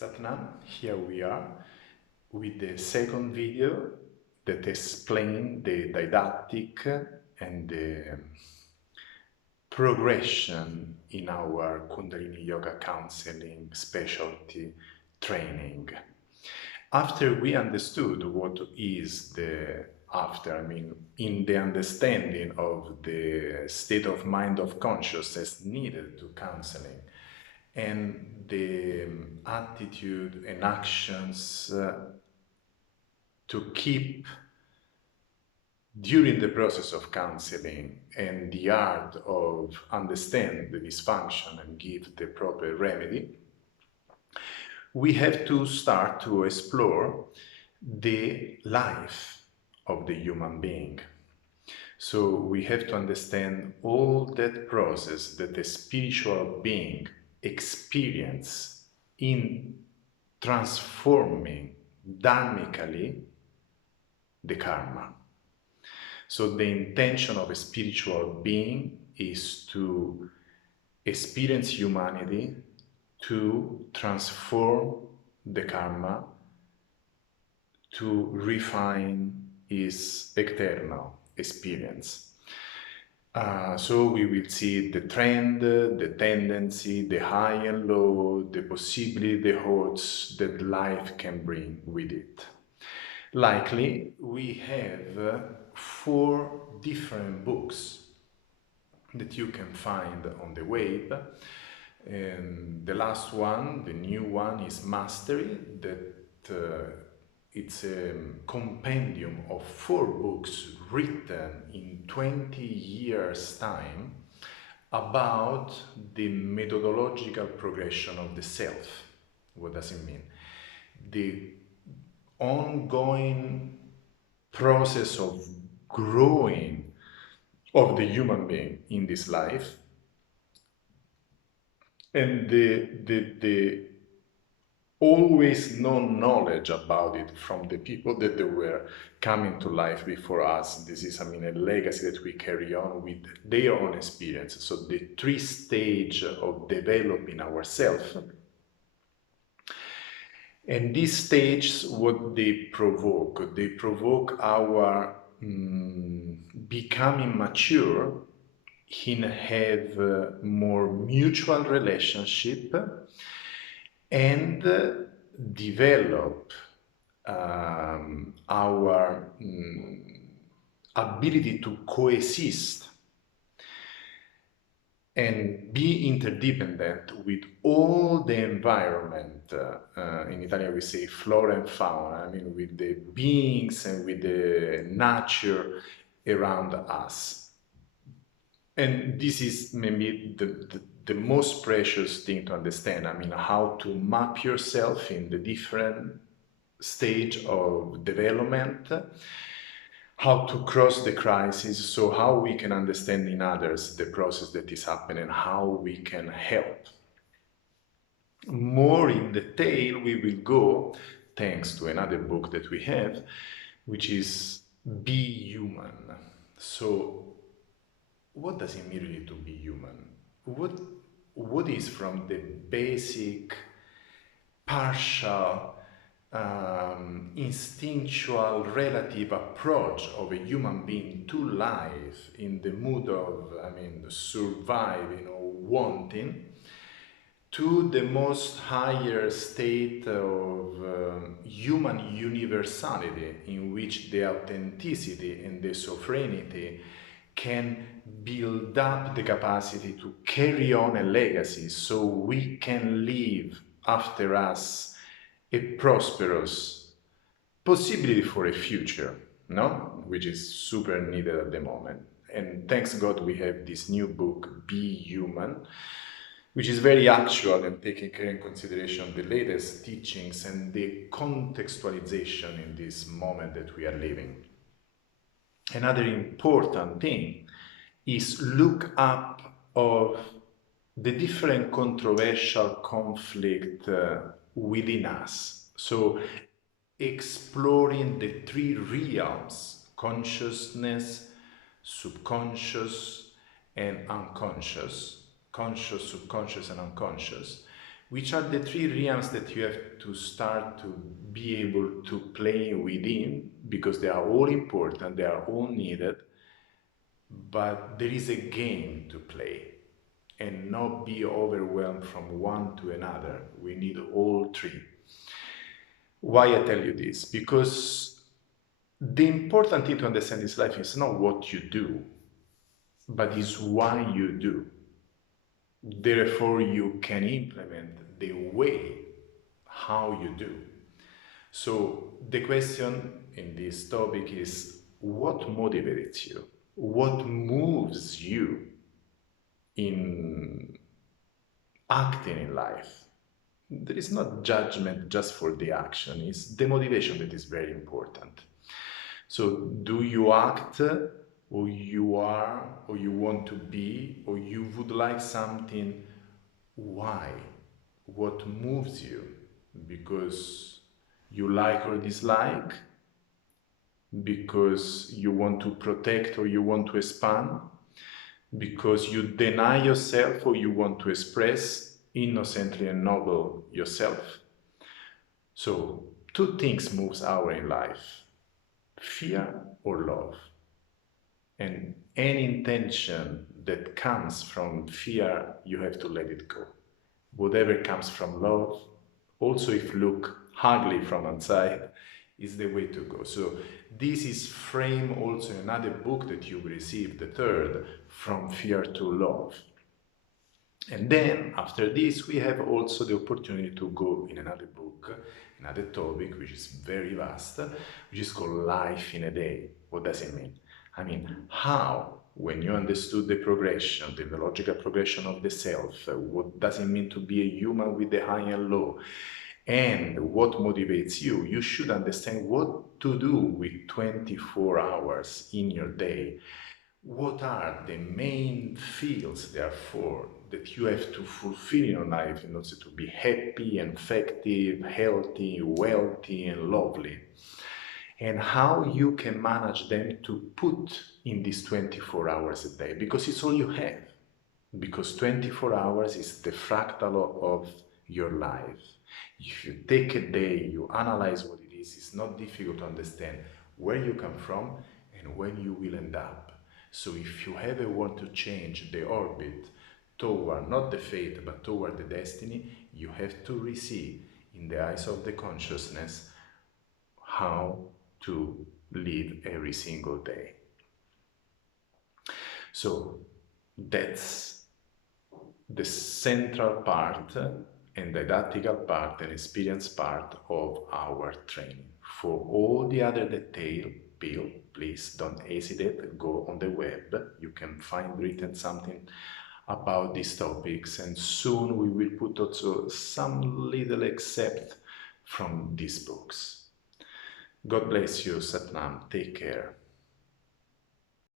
Satnam, here we are with the second video that explains the didactic and the progression in our Kundalini Yoga counseling specialty training. After we understood what is in the understanding of the state of mind of consciousness needed to counseling, and the attitude and actions to keep during the process of counseling, and the art of understand the dysfunction and give the proper remedy, we have to start to explore the life of the human being. So we have to understand all that process that the spiritual being experience in transforming dharmically the karma. So the intention of a spiritual being is to experience humanity, to transform the karma, to refine his eternal experience. So we will see the trend, the tendency, the high and low, the possibility, the odds that life can bring with it. Likely, we have 4 different books that you can find on the web. And the last one, the new one, is Mastery, that it's a compendium of 4 books written in 20 years' time about the methodological progression of the self. What does it mean? The ongoing process of growing of the human being in this life, and the always known knowledge about it from the people that they were coming to life before us. This is, a legacy that we carry on with their own experience. So the 3 stages of developing ourselves. And these stages, what they provoke? They provoke our becoming mature, in have more mutual relationship, and develop our ability to coexist and be interdependent with all the environment. In Italian we say flora and fauna, with the beings and with the nature around us. And this is maybe the most precious thing to understand. How to map yourself in the different stage of development, how to cross the crisis, so how we can understand in others the process that is happening, how we can help. More in detail we will go thanks to another book that we have, which is Be Human. So what does it mean really to be human? What is from the basic, partial, instinctual, relative approach of a human being to life in the mood of, surviving or wanting, to the most higher state of human universality, in which the authenticity and the sovereignty can build up the capacity to carry on a legacy, so we can leave after us a prosperous possibility for a future, which is super needed at the moment. And thanks God we have this new book, Be Human, which is very actual and taking in consideration the latest teachings and the contextualization in this moment that we are living. Another important thing is look up of the different controversial conflict within us. So exploring the 3 realms: consciousness, subconscious, and unconscious, conscious, subconscious, and unconscious, which are the three realms that you have to start to be able to play within, because they are all important, they are all needed, but there is a game to play and not be overwhelmed from one to another. We need all three. Why I tell you this? Because the important thing to understand in this life is not what you do, but is why you do. Therefore, you can implement the way how you do. So the question in this topic is, what motivates you? What moves you in acting in life? There is not judgment just for the action, it's the motivation that is very important. So do you act, or you are, or you want to be, or you would like something? Why? What moves you? Because you like or dislike? Because you want to protect or you want to expand? Because you deny yourself or you want to express innocently and noble yourself? So two things moves our in life: fear or love. And any intention that comes from fear, you have to let it go. Whatever comes from love, also if look ugly from outside, is the way to go. So this is framed also in another book that you received, the third, From Fear to Love. And then after this, we have also the opportunity to go in another book, another topic, which is very vast, which is called Life in a Day. What does it mean? I mean, how, when you understood the progression, the logical progression of the self, what does it mean to be a human with the high and low, and what motivates you, you should understand what to do with 24 hours in your day. What are the main fields, therefore, that you have to fulfill in your life in order to be happy and effective, healthy, wealthy, and lovely? And how you can manage them to put in these 24 hours a day, because it's all you have. Because 24 hours is the fractal of your life. If you take a day, you analyze what it is, it's not difficult to understand where you come from and when you will end up. So if you ever want to change the orbit toward, not the fate, but toward the destiny, you have to receive in the eyes of the consciousness how to live every single day. So that's the central part and didactical part and experience part of our training. For all the other detail, please don't hesitate, go on the web. You can find written something about these topics, and soon we will put also some little excerpt from these books. God bless you, Satnam. Take care.